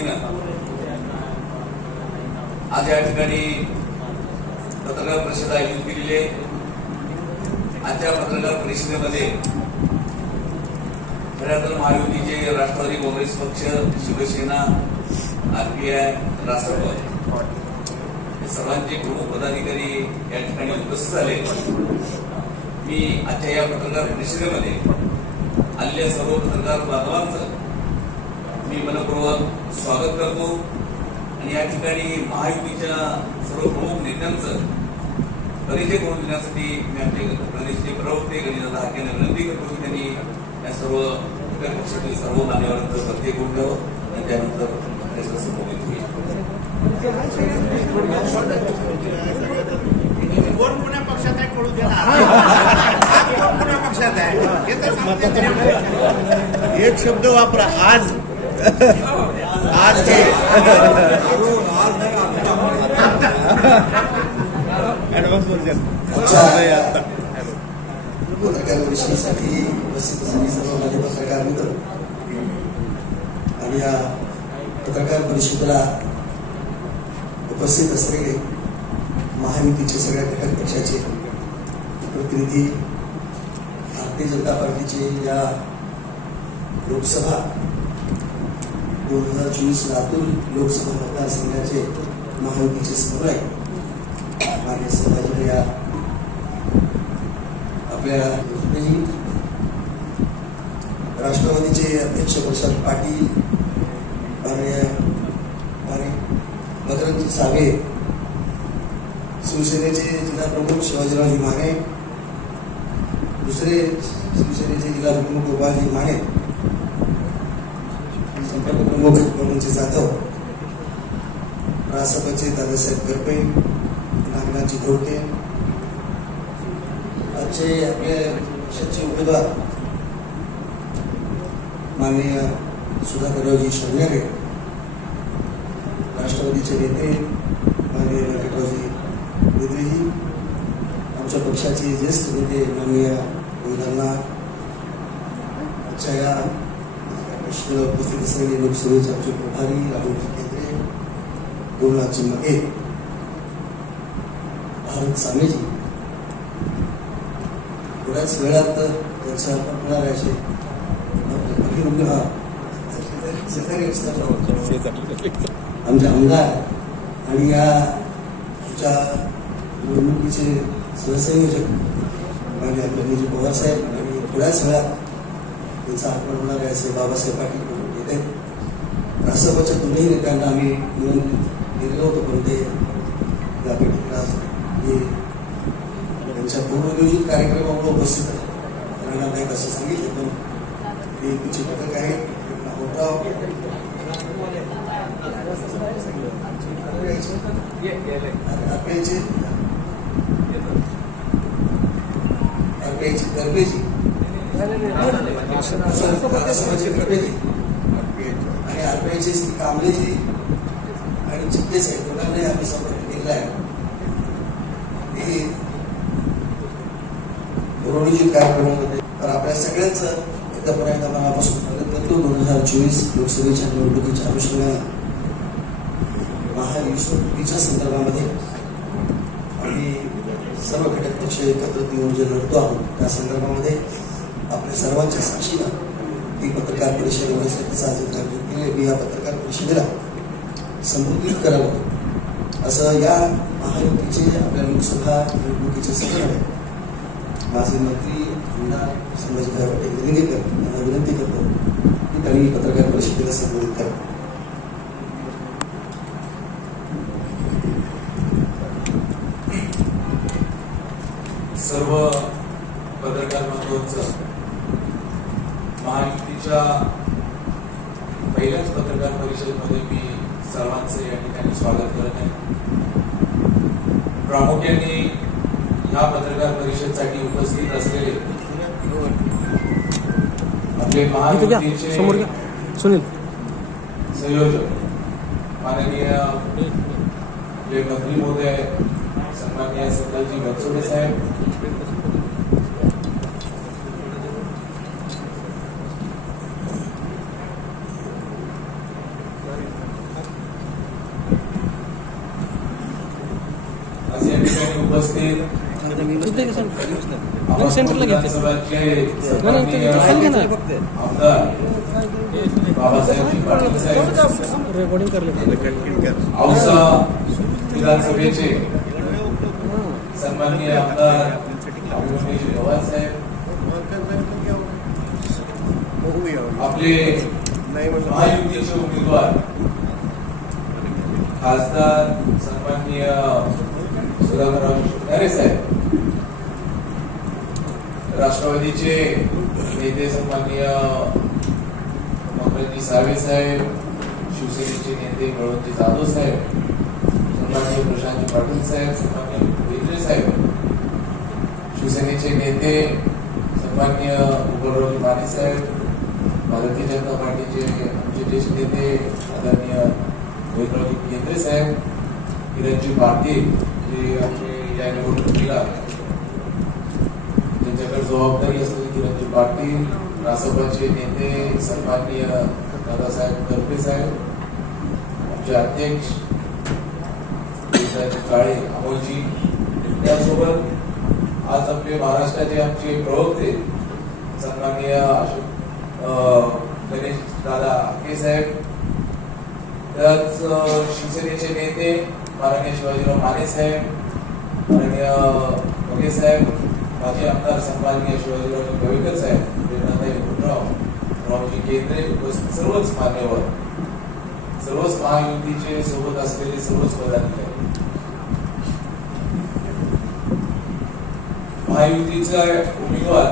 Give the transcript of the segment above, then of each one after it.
वतीनं आज या ठिकाणी पत्रकार परिषद आयोजित केलेली आहे। आजच्या पत्रकार परिषदेमध्ये खऱ्यातर महायुतीचे राष्ट्रवादी काँग्रेस पक्ष, शिवसेना, आरपीआय, राष्ट्रवादी सर्वांचे प्रमुख पदाधिकारी या ठिकाणी उपस्थित झाले। मी आजच्या या पत्रकार परिषदेमध्ये आलेल्या सर्व पत्रकार बांधवांचं मी मनपूर्वक स्वागत करतो आणि या ठिकाणी महायुतीच्या सर्व प्रमुख नेत्यांचं परिचय करून देण्यासाठी मी आमचे प्रदेशचे प्रवक्ते गणेशदादा हाके यांना विनंती करतो की त्यांनी या सर्व पक्षातील सर्व मान्यवरांचं परिचय करून द्यावं आणि त्यानंतर संबोधित होईल। कोण पुण्या पक्षात आहे कळू द्या, कोण पुण्या पक्षात आहे एक शब्द वापरा। आज ऍडव्हान्स वर्जन पत्रकार परिषदेसाठी उपस्थित असलेले सर्व माझे पत्रकार मित्र आणि या पत्रकार परिषदेला उपस्थित असलेले महायुतीचे सगळ्या घटक पक्षाचे प्रतिनिधी, भारतीय जनता पार्टीचे या लोकसभा 2024 लातूर लोकसभा मतदारसंघाचे महायुतीचे समन्वयक माननीय संभाजी या आपल्या राष्ट्रवादीचे अध्यक्ष प्रशांत पाटील, माननीय मकरंद सावे, शिवसेनेचे जिल्हा प्रमुख शिवाजीराव माने, दुसरे शिवसेनेचे जिल्हा प्रमुख गोपालजी माने, संपर्क प्रमुख मनोज जाधव, रासपचे दादासाहेब गरपे, नागनाथजी धोटे, आजचे आपले पक्षाचे उमेदवार माननीय सुधाकररावजी शनिवारे, राष्ट्रवादीचे नेते माननीय व्यंकटरावजी मेत्रेजी, आमच्या पक्षाचे ज्येष्ठ नेते माननीय गोविंदांना, आजच्या या उपस्थित असलेले लोकसभेचे आमचे प्रभारी राहुल केंद्रे, गोलनाथजी मगे, भारत सामेजी, थोड्याच वेळात त्यांचा होणार आहे आमचे आमदार आणि या आमच्या निवडणुकीचे सहसंयोजक माननीय अभिजित पवार साहेब आणि थोड्याच वेळात त्यांचा अर्पण होणार आहे असे बाबासाहेब पाटील येत आहेत। राष्ट्रपतीच्या दोन्ही नेत्यांना आम्ही निमंत्रित केलेलं होतं, पण ते या बैठकीला त्यांच्या पूर्वनियोजित कार्यक्रमामुळे उपस्थित राहणार नाहीत असं सांगितलं, पण ते तिचे घटक आहेत आणि आरपीआयचे कांबळेजी आणि चित्ते साहेब दोघांनाही आम्ही संपर्क केलेला आहे। नियोजित कार्यक्रमामध्ये तर आपल्या सगळ्यांचं एकदा पुन्हा एकदा मनापासून स्वागत करतो। 2024 लोकसभेच्या निवडणुकीच्या अनुषंगाने महायुतीच्या संदर्भामध्ये आम्ही सर्व घटक पक्ष एकत्र नियोजन करतो आहोत। त्या संदर्भामध्ये आपल्या सर्वांच्या साक्षीनं ही पत्रकार परिषद होण्यासाठी साजरी केली। मी या पत्रकार परिषदेला संबोधित करावं असं या महायुतीचे आपल्या लोकसभा निवडणुकीचे समन्वयक माझे मंत्री आमदार संभाजी पाटील निलंगेकर यांना विनंती करतो की त्यांनी पत्रकार परिषदेला संबोधित करावं। सर्व पत्रकार बांधवांचं महायुतीच्या पहिल्याच पत्रकार परिषदेमध्ये मी सर्वांचे या ठिकाणी स्वागत करत आहे। प्रामुख्याने या पत्रकार परिषदेसाठी उपस्थित असलेले आपले महायुतीचे संयोजक माननीय आपले मंत्री महोदय सन्माननीय संतोषजी बनसोडे साहेब, ठिकाणी उपस्थित आमदार बाबासाहेब पाटील साहेब, औसा विधानसभेचे सन्माननीय आमदार अभिमन्यूजी पवार साहेब, आपले महायुतीचे उमेदवार खासदार सन्माननीय सुधाकरराव शिवतारे साहेब, राष्ट्रवादीचे नेते सन्माननीय मंगलजी साळवे साहेब, शिवसेनेचे नेते बळवंत जाधव साहेब, सन्माननीय प्रशांत पाटील साहेब, सन्माननीय बेंद्रे साहेब, शिवसेनेचे नेते सन्माननीय उबलराव माने साहेब, भारतीय जनता पार्टीचे आमचे ज्येष्ठ नेते आदरणीय रोहितराव केंद्रे साहेब, किरणजी पाटील जे आमचे या निवडणुकीला त्यांच्याकडे जबाबदारी असलेले किरणजी पाटील, रासपाचे नेते सन्माननीय दादासाहेब करपे साहेब, आमचे अध्यक्ष काळे अमोलजी, त्यासोबत आज आपले महाराष्ट्राचे आमचे प्रवक्ते सन्माननीय गणेश दादा आके साहेब, त्याच शिवसेनेचे नेते माननीय शिवाजीराव माने साहेब, माननीय मोगे साहेब, माजी आमदार सन्माननीय शिवाजीराव गवेकर साहेब, प्रेरणाताई गुणरावजी केंद्रे, उपस्थित सर्वच मान्यवर, सर्वच महायुतीचे सोबत असलेले सर्वच पदाधिकारी, महायुतीचा उमेदवार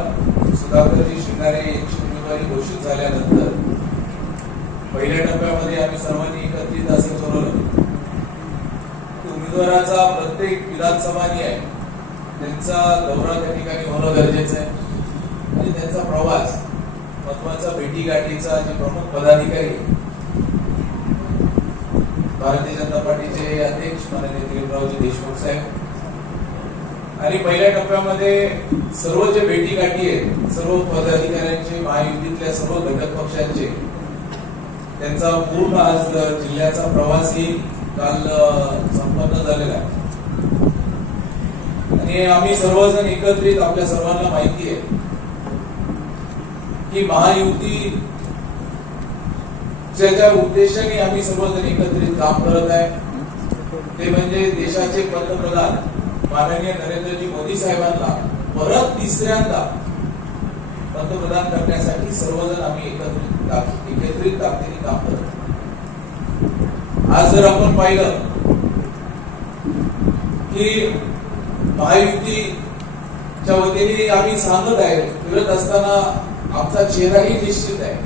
सुधाकरजी शिंगारे यांची उमेदवारी घोषित झाल्यानंतर पहिल्या टप्प्यामध्ये आम्ही सर्वांनी एकत्रित असे ठरवलं की उमेदवाराचा प्रत्येक विधानसभा आहे त्यांचा दौरा त्या ठिकाणी होणं गरजेचं आहे, म्हणजे त्यांचा प्रवास महत्वाचा भेटीगाठीचा जे प्रमुख पदाधिकारी भारतीय जनता पार्टीचे अध्यक्ष माननीय दिलीपरावजी देशमुख साहेब, आणि पहिल्या टप्प्यामध्ये सर्व जे भेटीगाठी आहेत सर्व पदाधिकाऱ्यांचे, महायुतीतल्या सर्व घटक पक्षांचे, त्यांचा पूर्ण आज जिल्ह्याचा प्रवासही काल संपन्न झालेला आहे. आणि आम्ही सर्वजण एकत्रित, आपल्या सर्वांना माहिती आहे की महायुती ज्या उद्देशाने आम्ही सर्वजण एकत्रित काम करत आहे ते म्हणजे देशाचे पंतप्रधान माननीय नरेंद्रजी मोदी साहेबांना परत तिसऱ्यांदा पंतप्रधान करण्यासाठी सर्वजण आम्ही एकत्रित ताकदीने काम करतो. आज जर आपण पाहिलं की महायुतीच्या वतीने आम्ही सांगत आहे, फिरत असताना आमचा चेहराही निश्चित आहे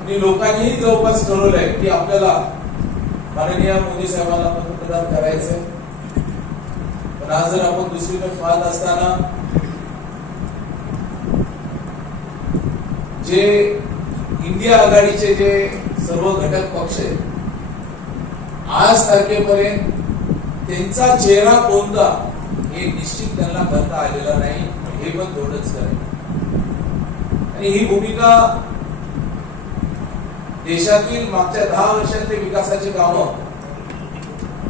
आणि लोकांनीही जवळपास ठरवलंय की आपल्याला माननीय मोदी साहेबांना पंतप्रधान करायचंय. पण आज जर आपण दुसरीकडे पाहत असताना जे इंडिया आघाडीचे जे सर्व घटक पक्ष आहेत आज तारखेपर्यंत त्यांचा चेहरा कोणता हे निश्चित त्यांना करता आलेला नाही, हे पण थोडंच करेल. आणि ही भूमिका देशातील मागच्या 10 वर्षांचे विकासाचे कामं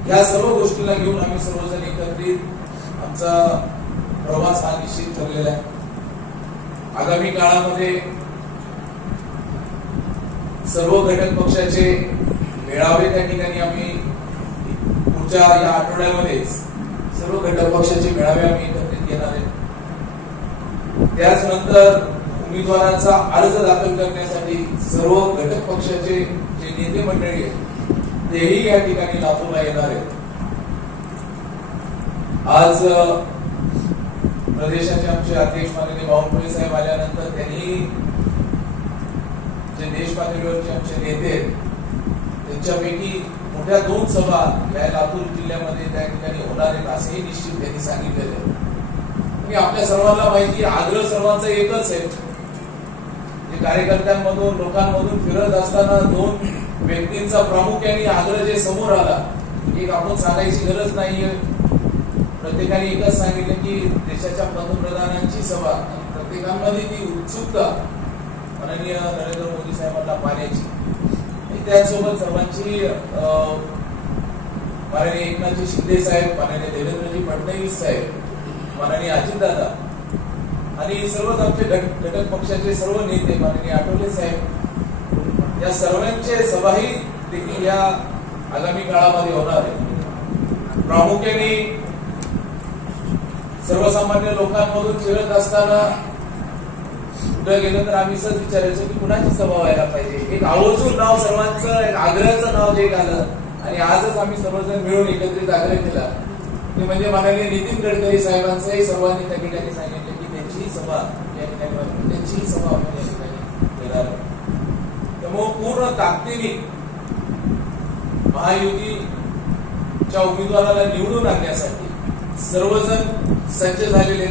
या सर्व गोष्टीला घेऊन आम्ही सर्वजण एकत्रित आमचा प्रवास हा निश्चित ठरलेला आहे. आगामी काळामध्ये सर्व घटक पक्षाचे मेळावे त्या ठिकाणी आम्ही पुढच्या या आठवड्यामध्ये सर्व घटक पक्षाचे मेळावे आम्ही एकत्रित घेणार आहे. त्याचनंतर उमेदवाराचा अर्ज दाखल करण्यासाठी सर्व घटक पक्षाचे जे नेते मंडळी आहेत तेही या ठिकाणी लातूरला येणार आहेत. आज प्रदेशाचे आमचे अध्यक्ष माननीय बावनकुळे साहेब आल्यानंतर त्यांनी जे देश पातळीवरचे आमचे नेते आहेत त्यांच्यापैकी मोठ्या 2 सभा या लातूर जिल्ह्यामध्ये त्या ठिकाणी होणार आहेत असंही निश्चित त्यांनी सांगितलेलं आहे. आणि आपल्या सर्वांना माहिती, आग्रह सर्वांचा एकच आहे. कार्यकर्त्यांमधून लोकांमधून फिरत असताना 2 व्यक्तींचा प्रामुख्याने आग्रह जे समोर आला, एक आपण सांगायची गरज नाहीये, प्रत्येकाने एकच सांगितलं की देशाच्या पंतप्रधानांची सभा, प्रत्येकामध्ये ती उत्सुकता माननीय नरेंद्र मोदी साहेबांना पाहण्याची, त्याचसोबत सर्वांची माननीय एकनाथजी शिंदे साहेब, माननीय देवेंद्रजी फडणवीस साहेब, माननीय अजितदादा आणि सर्वच आमचे घटक पक्षाचे सर्व नेते, माननीय आठवले साहेब, या सर्वांचे सभाही देखील या आगामी काळामध्ये होणार आहे. प्रामुख्याने सर्वसामान्य लोकांमधून फिरत असताना कुठे गेलं तर आम्ही सहज विचारायचो की कुणाची सभा व्हायला पाहिजे. एक आवर्जून नाव, सर्वांचं एक आग्रहाचं नाव जे आलं आणि आजच आम्ही सर्वजण मिळून एकत्रित आग्रह केला ते म्हणजे माननीय नितीन गडकरी साहेबांचंही सर्वांनी त्या ठिकाणी सांगितलं की त्यांचीही सभा या ठिकाणी, त्यांचीही सभा आपण या ठिकाणी घेणार. त्यामुळे पूर्ण ताकदीने महायुतीच्या उमेदवाराला निवडून आणण्यासाठी सर्वजण सज्ज झालेले,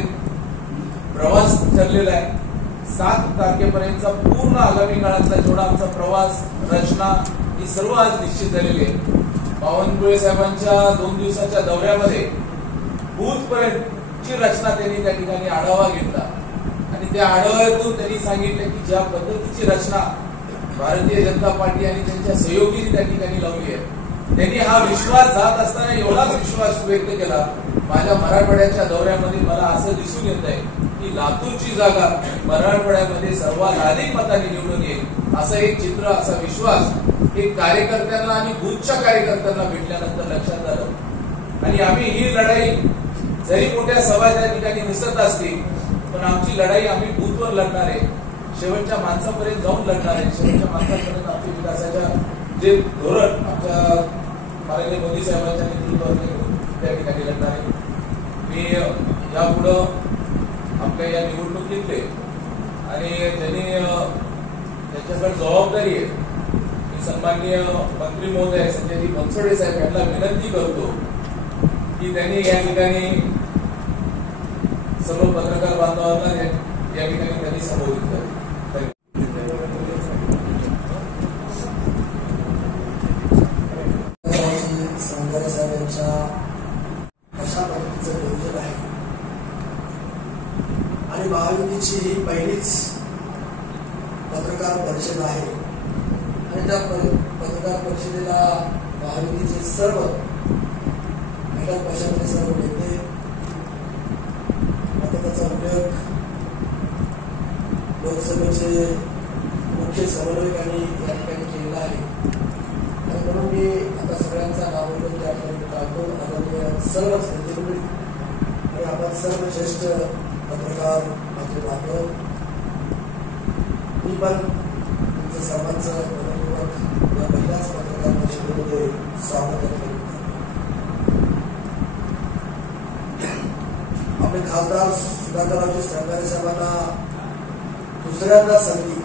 प्रवास ठरलेला आहे. 7 तारखेपर्यंतचा पूर्ण आगामी काळातला जेवढा आमचा प्रवास, रचना ही सर्व आज निश्चित झालेली आहे. बावनकुळे साहेबांच्या 2 दिवसाच्या दौऱ्यामध्ये बूथपर्यंतची रचना त्यांनी त्या ठिकाणी आढावा घेतला आणि त्या आढाव्यातून त्यांनी सांगितलं की ज्या पद्धतीची रचना भारतीय जनता पार्टी आणि त्यांच्या सहयोगींनी त्या ठिकाणी लावली आहे, त्यांनी हा विश्वास जात असताना एवढाच विश्वास व्यक्त केला. माझ्या मराठवाड्याच्या दौऱ्यामध्ये मला असं दिसून येत आहे की लातूरची जागा मराठवाड्यामध्ये सर्वात अधिक मतांनी निवडून येईल, असं एक चित्र, असा विश्वास एक कार्यकर्त्यांना आणि बूथच्या कार्यकर्त्यांना भेटल्यानंतर लक्षात आलं. आणि आम्ही ही लढाई जरी मोठ्या सभा त्या ठिकाणी दिसत असतील पण आमची लढाई आम्ही बूथवर लढणार आहे, शेवटच्या माणसापर्यंत जाऊन लढणार आहे. शेवटच्या माणसापर्यंत आमच्या विकासाच्या जे धोरण आमच्या माननीय मोदी साहेबांच्या नेतृत्वावर त्या ठिकाणी लढणार आहे. मी यापुढं आपल्या या निवडणुकीतले आणि त्यांनी त्याच्याकडे जबाबदारी आहे, मी सन्माननीय मंत्री महोदय संजयजी बनसोडे साहेब यांना विनंती करतो की त्यांनी या ठिकाणी सर्व पत्रकार बांधवांना या ठिकाणी त्यांनी संबोधित करावे. संघारे साहेबांच्या अशा पद्धतीचं नियोजन आहे आणि महायुतीची ही पहिलीच पत्रकार परिषद आहे आणि त्या पत्रकार परिषदेला महायुतीचे सर्व घटक पक्षाचे सर्व नेते आता त्याचा उपयोग लोकसभेचे मुख्य समन्वयकांनी या ठिकाणी केलेला आहे. आणि म्हणून मी आता सगळ्यांचा नावोल्लेख त्या ठिकाणी टाळतो. आदरणीय सर्वच नेते आणि आपण सर्व ज्येष्ठ पत्रकार आपले बांधव, मी पण तुमचं सर्वांचं मनपूर्वक या पहिल्याच पत्रकार परिषदेमध्ये स्वागत करतो. आपले खासदार सुधाकररावजी संघारे साहेबांना दुसऱ्यांदा संधी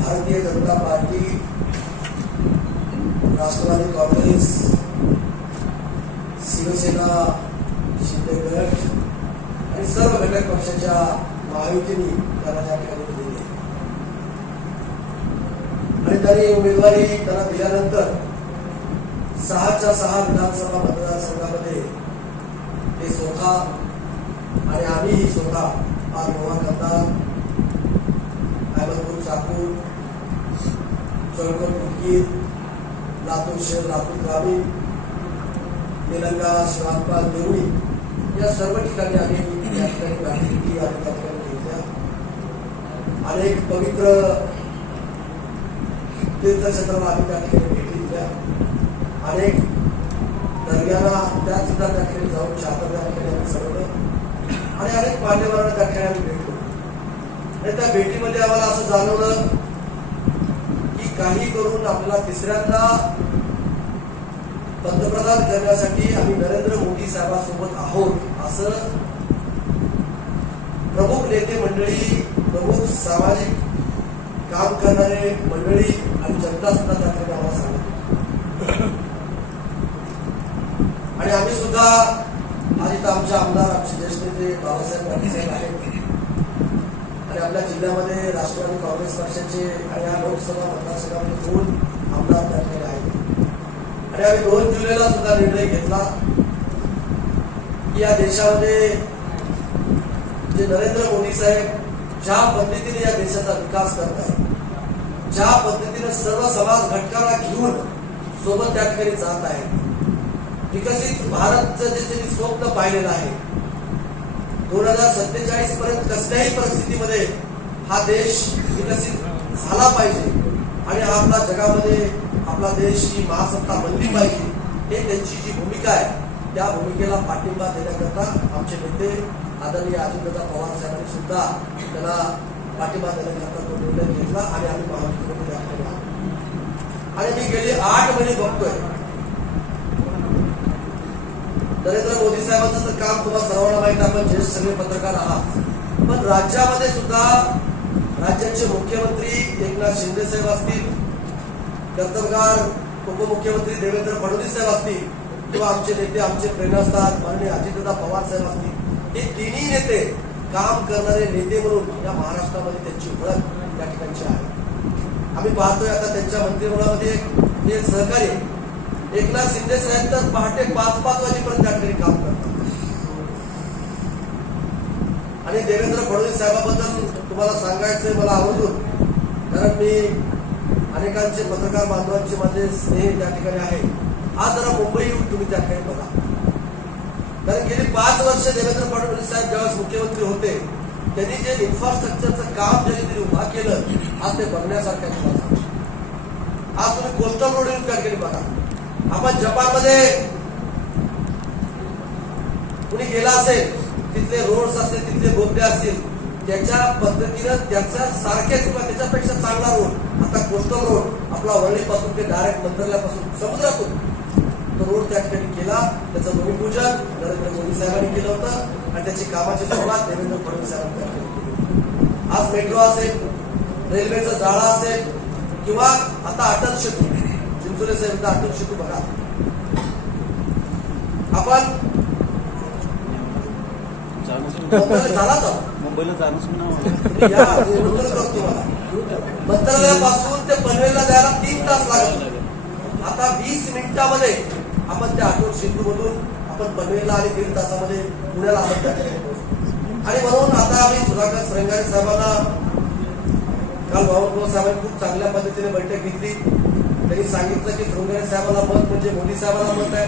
भारतीय जनता पार्टी, राष्ट्रवादी काँग्रेस, शिवसेना, शिंदे गट आणि सर्व घटक पक्षाच्या महायुतीने त्यांना या ठिकाणी दिली आहे. आणि त्यांनी उमेदवारी त्यांना दिल्यानंतर 6च्या 6 विधानसभा मतदारसंघामध्ये ते स्वतः आणि आम्हीही स्वतः आज गोवा करता, अहमदपूर चाकूर, चळकोट मुदगीर, लातूर शहर, लातूर ग्रामीण, निलंगा, शिवानपाल, देवळी या सर्व ठिकाणी आम्ही या ठिकाणी गाठी घेतली, आम्ही त्या ठिकाणी घेतल्या. अनेक पवित्र तीर्थक्षेत्राला आम्ही त्या ठिकाणी भेटी दिल्या. अनेक दर्ग्याला त्या सुद्धा त्या ठिकाणी जाऊन चादर त्या ठिकाणी आम्ही सरवलं आणि अनेक मान्यवरांना त्या ठिकाणी आम्ही भेटलो. आणि त्या भेटीमध्ये आम्हाला असं जाणवलं की काही करून आपल्याला तिसऱ्यांदा पंतप्रधान करण्यासाठी आम्ही नरेंद्र मोदी साहेबांसोबत आहोत असं प्रमुख नेते मंडळी, प्रमुख सामाजिक काम करणारे मंडळी आणि जनता सुद्धा त्या ठिकाणी आम्हाला सांगत. आणि आम्ही सुद्धा आज इथं आमचे आमदार, आमचे ज्येष्ठ नेते बाबासाहेब पाटील साहेब आहेत आणि आपल्या जिल्ह्यामध्ये राष्ट्रवादी काँग्रेस पक्षाचे आणि या लोकसभा मतदारसंघामध्ये 2 आमदार त्या ठिकाणी आहेत. आणि आम्ही 2 जुलैला सुद्धा निर्णय घेतला की या देशामध्ये जे नरेंद्र मोदी साहेब ज्या पद्धतीने या देशाचा विकास करत आहेत, ज्या पद्धतीने सर्व समाज घटकांना घेऊन सोबत त्या ठिकाणी जात आहेत. विकसित भारतचं जे त्यांनी स्वप्न पाहिलेलं आहे 2047 पर्यंत कसल्याही परिस्थितीमध्ये हा देश विकसित झाला पाहिजे आणि आपला जगामध्ये आपला देश ही महासत्ता बनली पाहिजे, हे त्यांची जी भूमिका आहे त्या भूमिकेला पाठिंबा देण्याकरता आमचे नेते आदरणीय अजितदादा पवार साहेबांनी सुद्धा त्याला पाठिंबा देण्याकरता तो निर्णय घेतला आणि आम्ही महायुतीमध्ये दाखवले आहोत. आणि मी गेली 8 महिने बघतोय नरेंद्र मोदी साहेबांचं तर काम तुम्हाला सर्वांना माहिती, आपण ज्येष्ठ सगळे पत्रकार आहात, पण राज्यामध्ये सुद्धा राज्याचे मुख्यमंत्री एकनाथ शिंदे साहेब असतील, कर्तव्यगार उपमुख्यमंत्री देवेंद्र फडणवीस साहेब असतील किंवा आमचे नेते आमचे प्रेरणास्थान माननीय अजितदादा पवार साहेब असतील, हे तिन्ही नेते काम करणारे नेते म्हणून या महाराष्ट्रामध्ये त्यांची ओळख त्या ठिकाणची आहे. आम्ही पाहतोय आता त्यांच्या मंत्रिमंडळामध्ये एक सहकारी एकनाथ शिंदे साहेब तर पहाटे 5-5 वाजेपर्यंत त्या ठिकाणी काम करतात. आणि देवेंद्र फडणवीस साहेबांबद्दल तुम्हाला सांगायचंय मला आवर्जून, कारण मी अनेकांचे पत्रकार बांधवांचे माझे स्नेह त्या ठिकाणी आहे. आज जरा मुंबई येऊन तुम्ही त्या ठिकाणी बघा, कारण गेली 5 वर्ष देवेंद्र फडणवीस साहेब ज्यावेळेस मुख्यमंत्री होते त्यांनी जे इन्फ्रास्ट्रक्चरचं काम त्यांनी उभा केलं, आज ते बघण्यासारखं आहे. आज तुम्ही कोस्टल रोड येऊन त्या ठिकाणी बघा. आपण जपानमध्ये कुणी गेला असेल, तिथले रोड्स असतील, तिथले बोगदे असतील, त्याच्या पद्धतीनं त्याच्या सारख्याच किंवा त्याच्यापेक्षा चांगला रोड आता कोस्टल रोड आपला वरळीपासून ते डायरेक्ट मंत्रालयापासून समुद्रातून तो रोड त्या ठिकाणी केला. त्याचं भूमिपूजन नरेंद्र मोदी साहेबांनी केलं होतं आणि त्याची कामाची सुरुवात देवेंद्र फडणवीस साहेबांनी त्या ठिकाणी केली. आज मेट्रो असेल, रेल्वेचा जाळा असेल किंवा आता अटल सेतू, चिंचोली साहेब अटल सेतू बघा. आपण झालाच मुंबईला जाणूच मंत्रालयापासून ते पनवेलला जायला 3 तास लागत. आता 20 मिनिटामध्ये आपण त्या अटल सेतू मधून आपण पनवेलला आणि 1.5 तासामध्ये पुण्याला आपण त्या ठिकाणी पोहोचतो. आणि म्हणून आता आम्ही सुधाकर श्रंगारे साहेबांना काल बावनकुळे साहेबांनी खूप चांगल्या पद्धतीने बैठक घेतली. त्यांनी सांगितलं की श्रंगारे साहेबांना मत म्हणजे मोदी साहेबांना मत आहे,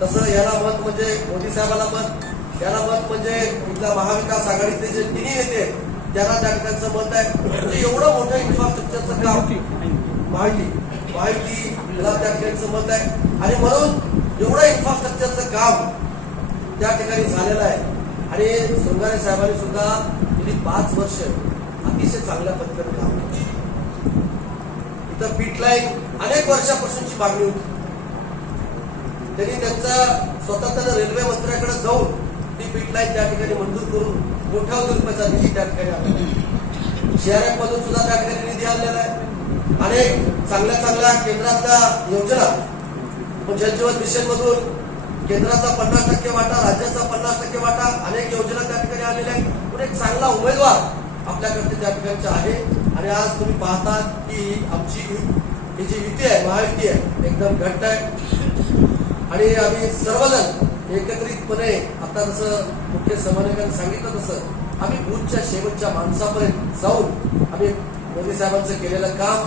तसं याला मत म्हणजे मोदी साहेबांना मत, याला मत म्हणजे इथल्या महाविकास आघाडीतले जे तिन्ही नेते त्यांना त्या ठिकाणचं मत आहे. म्हणजे एवढं मोठं इन्फ्रास्ट्रक्चरचं काम माहितीला त्या ठिकाणचं मत आहे. आणि म्हणून एवढं इन्फ्रास्ट्रक्चरचं काम त्या ठिकाणी झालेलं आहे. आणि श्रंगारे साहेबांनी सुद्धा गेली 5 वर्ष अतिशय चांगल्या पद्धतीने काम केलं. इथं पीट लाईन अनेक वर्षापासूनची मागणी होती. त्यांनी त्यांचा स्वतःच्या रेल्वे मंत्र्याकडे जाऊन ती पीट लाईन त्या ठिकाणी मंजूर करून मोठ्या रुपयाचा निधी त्या ठिकाणी आणला. CRF मधून सुद्धा त्या ठिकाणी निधी आणलेला आहे. अनेक चांगल्या केंद्रातल्या योजना, जल जीवन मिशन मधून केंद्राचा 50% वाटा, राज्याचा 50% वाटा, अनेक योजना त्या ठिकाणी आलेल्या आहेत. पण एक चांगला उमेदवार आपल्याकडे त्या ठिकाणचा आहे. आणि आज तुम्ही पाहतात की आमची ही जी युती आहे, महायुती आहे, एकदम घट्ट आहे. आणि आम्ही सर्वजण एकत्रितपणे आता जसं मुख्य समन्वयकांनी सांगितलं तसं आम्ही बूथच्या शेवटच्या माणसापर्यंत जाऊन आम्ही मोदी साहेबांचं केलेलं काम,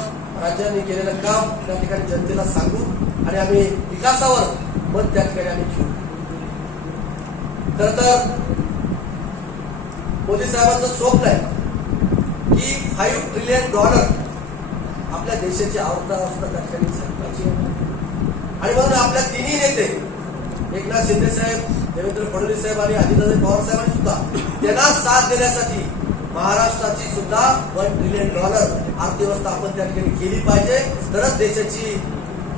राज्यांनी केलेलं काम त्या ठिकाणी जनतेला सांगू आणि आम्ही विकासावर मत त्या ठिकाणी आम्ही घेऊ. खरं तर मोदी साहेबांचं स्वप्न आहे की $5 ट्रिलियन आपल्या देशाची अर्थव्यवस्था त्या ठिकाणी झाली पाहिजे. आणि म्हणून आपल्या तिन्ही नेते एकनाथ शिंदे साहेब, देवेंद्र फडणवीस साहेब आणि अजितदादा पवार साहेबांनी सुद्धा त्यांना साथ देण्यासाठी महाराष्ट्राची सुद्धा $1 ट्रिलियन अर्थव्यवस्था आपण त्या ठिकाणी केली पाहिजे. तरच देशाची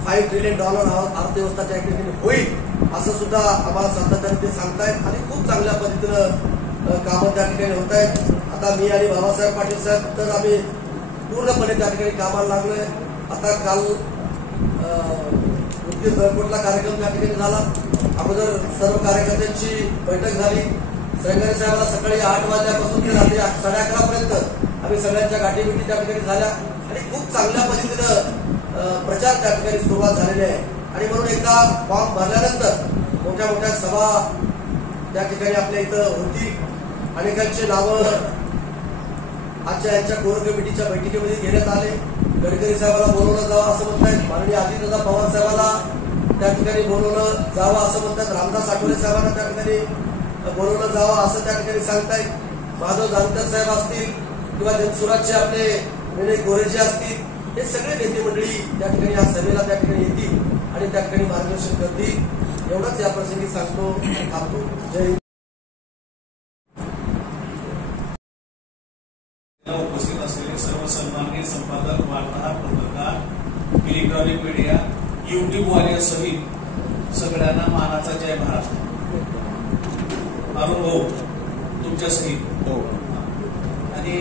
$5 ट्रिलियन अर्थव्यवस्था त्या ठिकाणी होईल असं सुद्धा आम्हाला सातत्याने ते सांगतायत. आणि खूप चांगल्या पद्धतीनं कामं त्या ठिकाणी होत आहेत. आता मी आणि बाबासाहेब पाटील साहेब तर आम्ही पूर्णपणे त्या ठिकाणी कामाला लागलोय. आता काल जळकोटला कार्यक्रम त्या ठिकाणी झाला. अगोदर सर्व कार्यकर्त्यांची बैठक झाली. श्रंगारे साहेबांना सकाळी 8 वाजल्यापासून ते रात्री 11:30 पर्यंत आम्ही सगळ्यांच्या गाठीभेटी त्या ठिकाणी झाल्या. आणि खूप चांगल्या पद्धतीनं प्रचार त्या ठिकाणी सुरुवात झालेली आहे. आणि म्हणून एकदा फॉर्म भरल्यानंतर मोठ्या मोठ्या सभा त्या ठिकाणी आपल्या इथं होती. अनेकांची नावं आजच्या यांच्या कोर कमिटीच्या बैठकीमध्ये घेण्यात आले. गडकरी साहेबाला बोलवलं जावं असं म्हणतायत, माननीय अजितदादा पवार साहेबाला त्या ठिकाणी बोलवलं जावं असं म्हणतात, रामदास आठवले साहेबांना त्या ठिकाणी बोलवलं जावं असं त्या ठिकाणी सांगतायत, माधव जानकर साहेब असतील किंवा जनसुराजचे आपले विनय गोरेजी असतील, हे सगळे नेते मंडळी त्या ठिकाणी या सभेला त्या ठिकाणी येतील आणि त्या ठिकाणी मार्गदर्शन करतील. एवढंच या प्रसंगी सांगतो. थांबतो. जय हिंद. उपस्थित असलेले सर्व सन्माननीय संपादक, वार्ताहर, पत्रकार, इलेक्ट्रॉनिक मीडिया, युट्यूब वाले सहित सगळ्यांना मानाचा जय महाराष्ट्र. अरुण भाऊ तुमच्या सहित आणि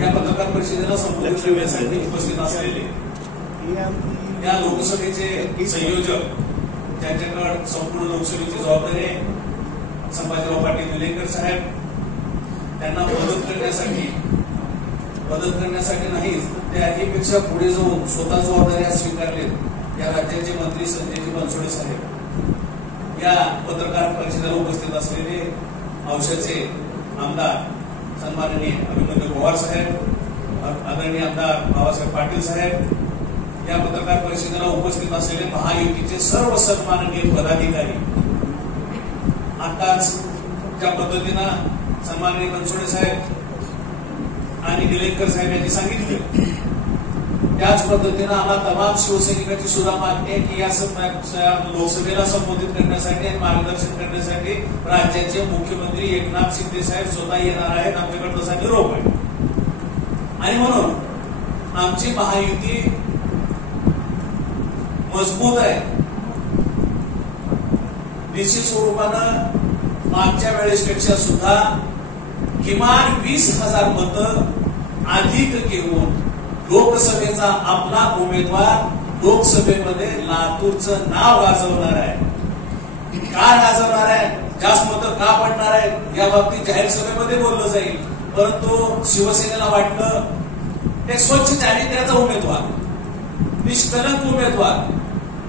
या पत्रकार परिषदेला संबोधित करण्यासाठी उपस्थित असलेले या लोकसभेचे संयोजक, ज्यांच्याकडे संपूर्ण लोकसभेची जबाबदारी आहे, संभाजीराव पाटील निलंगेकर साहेब, त्यांना मदत करण्यासाठी नाहीच, त्याहीपेक्षा पुढे जाऊन स्वतः जबाबदाऱ्या स्वीकारले या राज्याचे मंत्री संजयजी बनसोडे साहेब, या पत्रकार परिषदेला उपस्थित असलेले औषधचे आमदार सन्माननीय अभिमन्यू पवार साहेब, आदरणीय आमदार बाबासाहेब पाटील साहेब, या पत्रकार परिषदेला उपस्थित असलेले महायुतीचे सर्व सन्माननीय पदाधिकारी, आताच ज्या पद्धतीनं सन्माननीय बनसोडे साहेब आणि निलंगेकर साहेब यांनी सांगितले, त्याच पद्धतीनं आम्हाला तमाम शिवसैनिकांची सुद्धा मागणी आहे की या लोकसभेला संबोधित करण्यासाठी आणि मार्गदर्शन करण्यासाठी राज्याचे मुख्यमंत्री एकनाथ शिंदे साहेब स्वतः येणार आहेत. आमच्याकडे तसा निरोप आहे आणि म्हणून आमची महायुती मजबूत आहे. निश्चित स्वरूपानं मागच्या वेळेसपेक्षा सुद्धा किमान 20,000 मतं अधिक घेऊन लोकसभेचा आपला उमेदवार लोकसभेमध्ये लातूरचं नाव गाजवणार आहे. का गाजवणार आहे, जास्त मतं का पडणार आहे या बाबतीत जाहीर सभेमध्ये बोललं जाईल. परंतु शिवसेनेला वाटलं एक स्वच्छ चारित्र्याचा उमेदवार, निष्कलंक उमेदवार,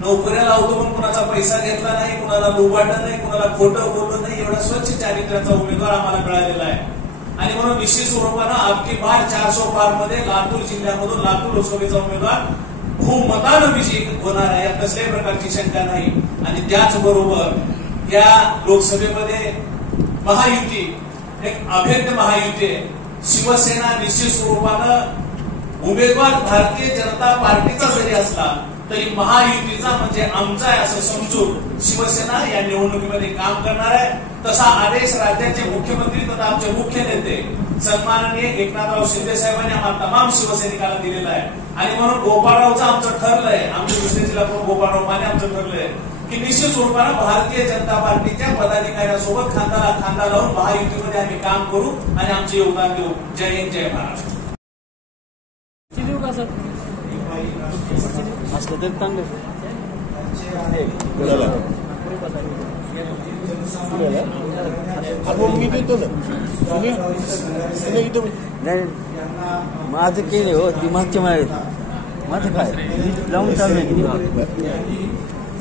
नोकऱ्या लावतो पण कुणाचा पैसा घेतला नाही, कुणाला लुबाडलं नाही, कुणाला खोटं बोललं नाही, एवढा स्वच्छ चारित्र्याचा उमेदवार आम्हाला मिळालेला आहे. आणि म्हणून निश्चित स्वरूपानं आपकी बार 400 पार मध्ये लातूर जिल्ह्यामधून लातूर लोकसभेचा उमेदवार बहुमतानं विजयी होणार आहे, यात कसल्याही प्रकारची शंका नाही. आणि त्याचबरोबर या लोकसभेमध्ये महायुती एक अभेद्य महायुती आहे. शिवसेना निश्चित स्वरूपानं उमेदवार भारतीय जनता पार्टीचा जरी असला तरी महायुतीचा म्हणजे आमचा आहे असं समजून शिवसेना या निवडणुकीमध्ये काम करणार आहे. तसा आदेश राज्याचे मुख्यमंत्री तथा आमचे मुख्य नेते सन्माननीय एकनाथराव शिंदे साहेबांनी आम्हाला तमाम शिवसैनिकांना दिलेला आहे. आणि म्हणून गोपाळरावचं आमचं ठरलंय, आमचे दुसरे जिल्हाप्रमुख गोपाळराव माने आमचं ठरलंय की निश्चित स्वरूपानं भारतीय जनता पार्टीच्या पदाधिकाऱ्यांसोबत खांद्याला खांदा लावून महायुतीमध्ये आम्ही काम करू आणि आमचे योगदान देऊ. जय हिंद, जय महाराष्ट्र. असलं तरी चांगलं मी देतो ना, नाही माझं केले हो ती मागच्या माळेत माझं काय लावून चालू आहे.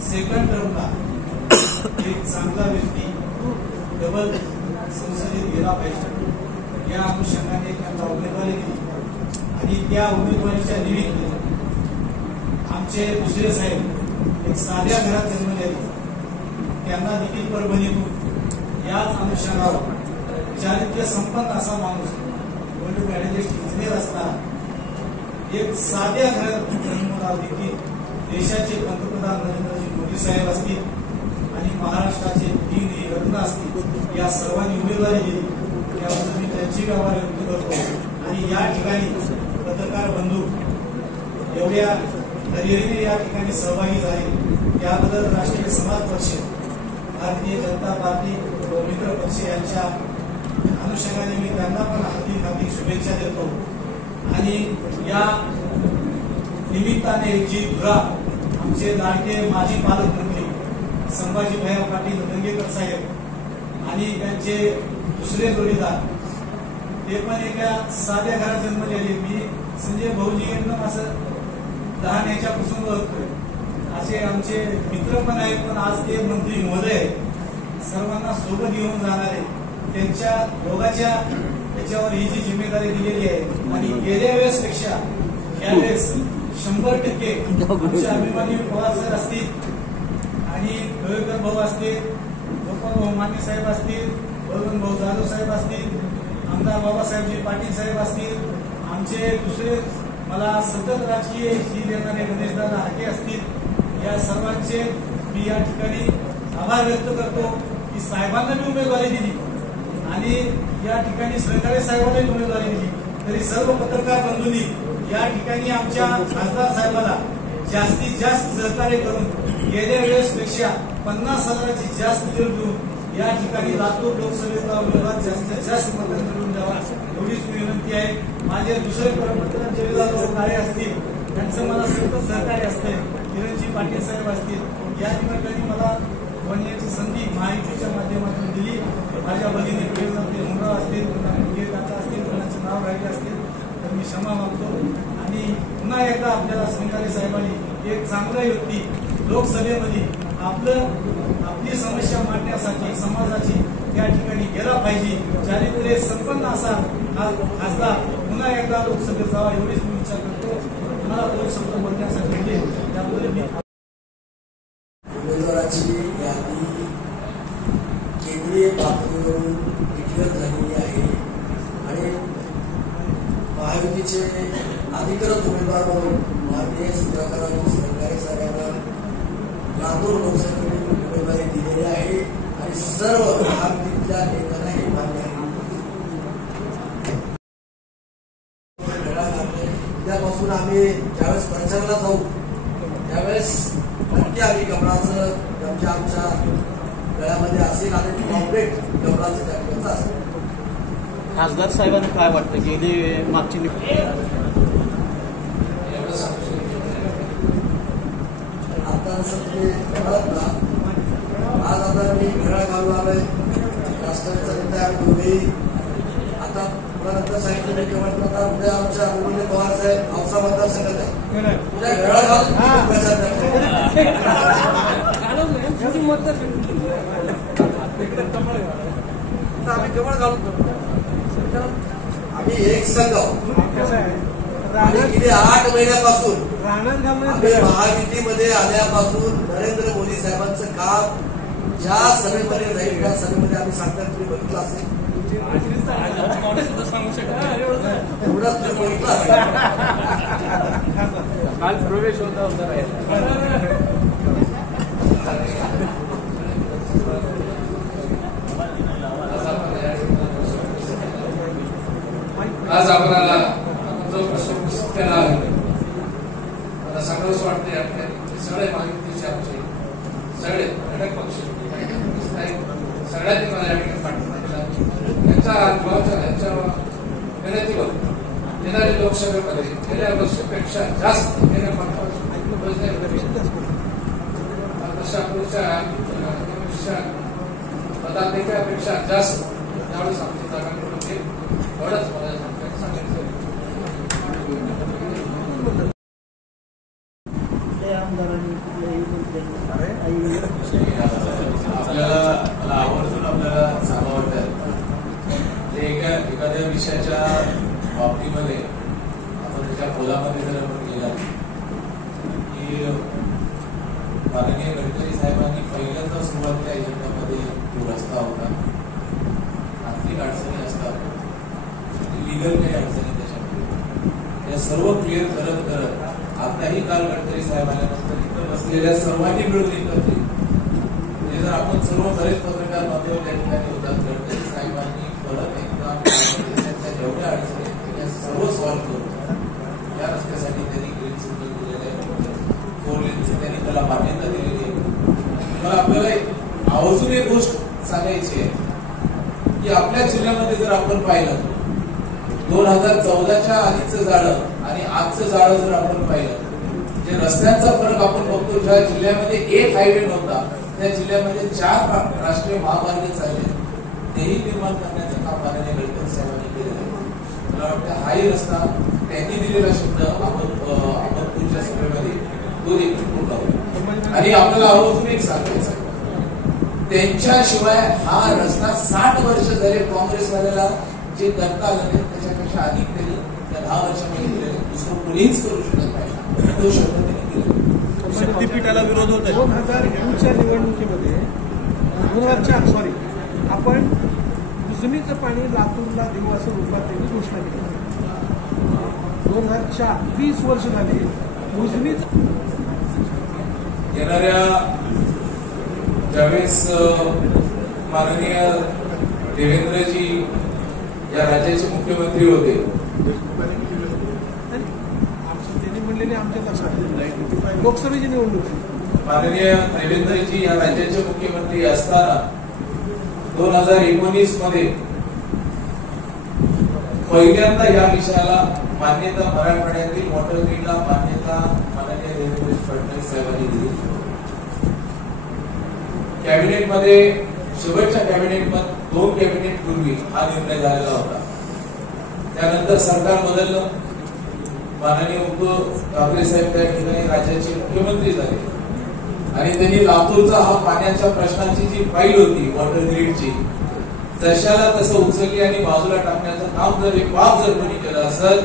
सेकंड टर्मला एक चांगला व्यक्ती डबल संसदेत गेला पाहिजे या अनुषंगाने त्यांना उमेदवारी दिली आणि त्या उमेदवारीच्या निमित्त आमचे दुसरे साहेब एक साध्या घरात जन्मलेले, त्यांना देखील परभणीतून याच अनुषंगावर चारित्र्य संपन्न असा माणूस निवडणूक ऍडमिस्ट इंजिनियर असताना एक साध्या घरात जन्मला देखील देशाचे पंतप्रधान नरेंद्रजी मोदी साहेब असतील आणि महाराष्ट्राचे 3 रत्न असतील, या सर्वांनी उमेदवारी दिली. त्याबद्दल मी त्यांची आभार व्यक्त करतो. आणि या ठिकाणी पत्रकार बंधू एवढ्या तयारीने या ठिकाणी सहभागी झाले त्याबद्दल राष्ट्रीय समाज पक्ष, भारतीय जनता पार्टी व मित्र पक्ष यांच्या अनुषंगाने मी त्यांना पण हार्दिक शुभेच्छा देतो. आणि या निमित्ताने जी धुरा आमचे लाडके माजी पालकमंत्री संभाजीभाई पाटील निलंगेकर साहेब आणि त्यांचे दुसरे जोडीदार ते पण एका साध्या घरात जन्मलेले, मी संजय भाऊजी एकदम असं लहान याच्यापासून ओळखतोय, असे आमचे मित्र पण आहेत. पण आज ते मंत्री महोदय सर्वांना सोबत घेऊन जाणारे, त्यांच्या दोघांच्या त्याच्यावर ही जी जिम्मेदारी दिलेली आहे आणि गेल्या वेळेसपेक्षा यावेळेस 100% आमचे अभिमानी पवार सर असतील आणि कवेकर भाऊ असतील, गोपाळ भाऊ माने साहेब असतील, बळवंत भाऊ जाधव साहेब असतील, आमदार बाबासाहेबजी पाटील साहेब असतील, आमचे दुसरे मला सतत राजकीय ही देणारे गणेशदादा हाके असतील, या सर्वांचे मी या ठिकाणी आभार व्यक्त करतो की साहेबांना मी उमेदवारी दिली आणि या ठिकाणी सरकारी साहेबांना उमेदवारी दिली, तरी सर्व पत्रकार बंधूंनी या ठिकाणी आमच्या खासदार साहेबाला जास्तीत जास्त सहकार्य करून गेल्या वेळेसपेक्षा 50,000ची जास्त लीड देऊन या ठिकाणी लातूर लोकसभेचा उमेदवार जास्तीत जास्त मतदान करून द्यावा एवढीच विनंती आहे. माझे दुसरे पत्रकार कार्य असतील त्यांचं मला सतत सहकार्य असते, किरणजी पाटील साहेब असतील, या निमित्ताने मला बनण्याची संधी महायुतीच्या माध्यमातून दिली. माझ्या भगिनी मुंबई असतील, काका असतील, कोणाचे नाव राहिले असतील तर मी क्षमा मागतो आणि पुन्हा एकदा आपल्याला संघारे साहेबांनी एक चांगला व्यक्ती लोकसभेमध्ये आपली समस्या मांडण्यासाठी समाजाची त्या ठिकाणी गेला पाहिजे, चारित्र्य संपन्न असा हा खासदार पुन्हा एकदा लोकसभेत जावा एवढीच मी इच्छा करतो. मला दोन शब्द बोलण्यासाठी दिले त्यामुळे मी उमेदवाराची यादी केंद्रीय पातळीवरून डिक्लेअर झालेली आहे आणि महायुतीचे अधिकृत उमेदवार म्हणून माननीय सुधाकरांनी सरकारी सगळ्यांना लातूर लोकसभेतील उमेदवारी दिलेली आहे आणि सर्व महायुतीतल्या नेत्यांनाही मान्य आहे. उद्यापासून आम्ही ज्यावेळेस प्रचाराला जाऊ त्यावेळेस नक्की आम्ही कमळाचं आमच्या गळ्यामध्ये असेल आणि कॉम्प्लेट कमळाचं जागृत असेल. खासदार साहेबांना काय वाटतं गेली मागची आता जसं तुम्ही म्हणत ना, आज आता मी घड्याळ घालून आलोय, राष्ट्रवादीचा नेता आम्ही दोघेही. आता नंतर सांगितलं मी केवळ आता उद्या आमच्या अभिमन्यू पवार साहेब औसा मतदारसंघात आहे, उद्या घड्याळ घालून आम्ही कमळ घालून आम्ही एक संघ आणि गेले 8 महिन्यापासून आम्ही महायुतीमध्ये आल्यापासून नरेंद्र मोदी साहेबांचं काम ज्या सभेमध्ये जाईल त्या सभेमध्ये आम्ही सांगतात तुम्ही बघितलं असेल, एवढंच तुम्ही बघितलं असेल. काल प्रवेश होता आज आपल्याला जो प्रश्न केला आहे मला सगळंच वाटतं या ठिकाणी सगळे महायुतीचे आमचे सगळे घटक पक्ष सगळ्यांनी मला या ठिकाणी पाठिंबा त्यांच्या अनुभवाच्या त्यांच्या मेहनतीवर येणाऱ्या लोकसभेमध्ये गेल्या वर्षापेक्षा जास्त गेल्या 5 वर्षापूर्वीच्या पदाधिकाऱ्यापेक्षा जास्त त्यावेळेस आमची जागा निवडून घेईल एवढंच मला सांगायचं. मला आवर्जून आपल्याला सांगावं वाटतं एखाद्या विषयाच्या बाबतीमध्ये आपण त्याच्या खोलामध्ये जर आपण गेला की माननीय गडकरी साहेबांनी पहिल्यांदा सुरुवातीच्या एजंडामध्ये तो रस्ता होता, आर्थिक अडचणी असतात, लिगल काही अडचणी त्याच्यामध्ये, या सर्व क्लिअर करत करत आताही काल गडकरी साहेब आल्यानंतर इथं बसलेल्या सर्वांनी मिळून एकत्र म्हणजे जर आपण सर्व बरेच पत्रकार बांधव त्या ठिकाणी होतात, गडकरी साहेबांनी परत एकदा जेवढ्या अडचणी त्या सर्व सॉल्व्ह करून या रस्त्यासाठी त्यांनी ग्रीन सिग्नल दिलेले आहे, 4 लेनची त्यांनी त्याला मान्यता दिलेली आहे. मला आपल्याला आवर्जून एक गोष्ट सांगायची आहे की आपल्या जिल्ह्यामध्ये जर आपण पाहिलं 2014च्या आधीचं जाळं आणि आजचं जाळं जर आपण पाहिलं, जे रस्त्यांचा फरक आपण बघतो, ज्या जिल्ह्यामध्ये एक हायवे नव्हता त्या जिल्ह्यामध्ये 4 राष्ट्रीय महामार्ग चालले, तेही निर्माण करण्याचं काम माननीय गडकरी साहेबांनी केलेलं आहे. मला वाटतं हाही रस्ता त्यांनी दिलेला शब्द आपण पुढच्या सभेमध्ये तो देखील पूर्ण होईल. आणि आपल्याला आवर्जून एक सांगायचं त्यांच्याशिवाय हा रस्ता 60 वर्ष झाले काँग्रेसवाल्याला जे करता आलं नाही त्याच्यापेक्षा अधिक त्यांनी त्या 10 वर्षामध्ये दिलेले दुसरं कोणीच करू शकत नाही तो शब्द त्यांनी दिला. शक्तीपीठाला विरोध होत आहे. 2009च्या निवडणुकीमध्ये 2004 आपण उजनीचं पाणी लातूरला देऊ असं रूपात त्यांनी घोषणा केली. 2004 20 वर्ष झाली उजनीचं. येणाऱ्या ज्यावेळेस माननीय देवेंद्रजी या राज्याचे मुख्यमंत्री होते, त्यांनी म्हणलेले आमच्या लक्षात लोकसभेची निवडणूक माननीय देवेंद्रजी या राज्याचे मुख्यमंत्री असताना 2019 मध्ये पहिल्यांदा या विषयाला मान्यता, मराठवाड्यातील वॉटर ग्रीडला मान्यता माननीय देवेंद्र फडणवीस साहेबांनी दिली. कॅबिनेटमध्ये शेवटच्या कॅबिनेटमध्ये 2 कॅबिनेट पूर्वी हा निर्णय झालेला होता. त्यानंतर सरकार बदललं, माननीय उद्धव ठाकरे साहेब त्या ठिकाणी राज्याचे मुख्यमंत्री झाले आणि त्यांनी लातूरचा हा पाण्याच्या प्रश्नाची जी फाईल होती वॉटर ग्रीडची तशाला तसं उचलली आणि बाजूला टाकण्याचं काम जर एक बाब जर कोणी केलं असेल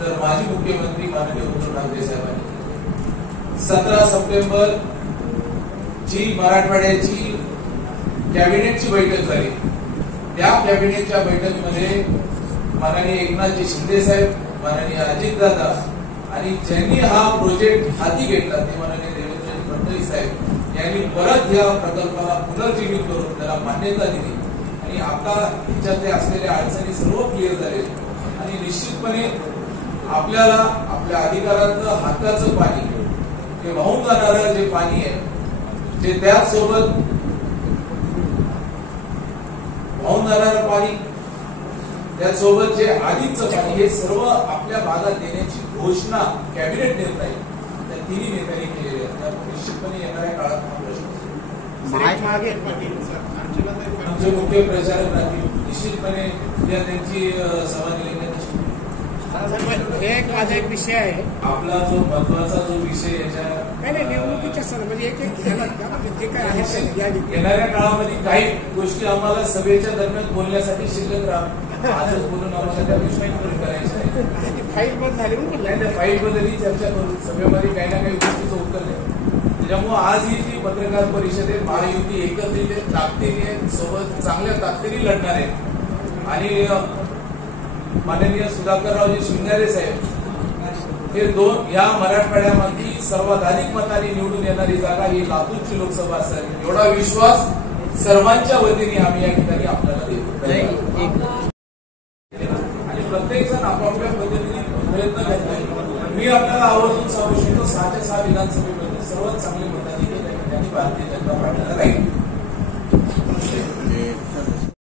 तर माजी मुख्यमंत्री माननीय उद्धव ठाकरे साहेबांनी 17 सप्टेंबर ची मराठवाड्याची कॅबिनेटची बैठक झाली. त्या कॅबिनेटच्या बैठकीमध्ये माननीय एकनाथजी शिंदे साहेब, माननीय अजितदादा आणि ज्यांनी हा प्रोजेक्ट हाती घेतला ते माननीय देवेंद्र फडणवीस साहेब यांनी परत या प्रकल्पाला पुनर्जीवित करून त्याला मान्यता दिली आणि आता त्याच्यातले असलेल्या अडचणी सर्व क्लिअर झाले आणि निश्चितपणे आपल्याला आपल्या अधिकारातलं हक्काचं पाणी हे वाहून जाणारं जे पाणी आहे ते त्याचसोबत वाहून जाणारं पाणी त्यासोबत जे आधीचं पाणी हे सर्व आपल्या भागात देण्याची घोषणा कॅबिनेट निर्णय त्या तिन्ही नेत्यांनी केलेली आहे. त्यामुळे निश्चितपणे येणाऱ्या काळात हा प्रश्न आमचे मुख्य प्रचारक राहतील. निश्चितपणे उद्या त्यांची सभा दिलेली आहे. माझा एक विषय आहे आपला जो महत्वाचा जो विषय याच्या निवडणुकीच्या म्हणजे जे काय आहे येणाऱ्या काळामध्ये काही गोष्टी आम्हाला सभेच्या दरम्यान बोलण्यासाठी शिल्लक आजच बोलून आम्हाला त्या विषयी करायचं आहे. फाईल बंद झाली त्या फाईल बद्दलही चर्चा करू. सभेमध्ये काही ना काही गोष्टीचं उत्तर नाही. त्याच्यामुळे आज ही जी पत्रकार परिषद आहे महायुती एकत्रित ताकदीने सोबत चांगल्या ताकदीने लढणार आहे आणि माननीय सुधाकररावजी शिंगारे साहेब हे 2 या मराठवाड्यामध्ये सर्वाधिक मतांनी निवडून येणारी जागा ही लातूरची लोकसभा असेल एवढा विश्वास सर्वांच्या वतीने आम्ही या ठिकाणी आपल्याला देतो आणि प्रत्येक जण आपापल्या पद्धतीने प्रयत्न करतोय. मी आपल्याला आवर्जून सांगू शकतो 6च्या 6 विधानसभेमध्ये सर्वात चांगले मताधिकारी त्या ठिकाणी भारतीय जनता पार्टीला राहील.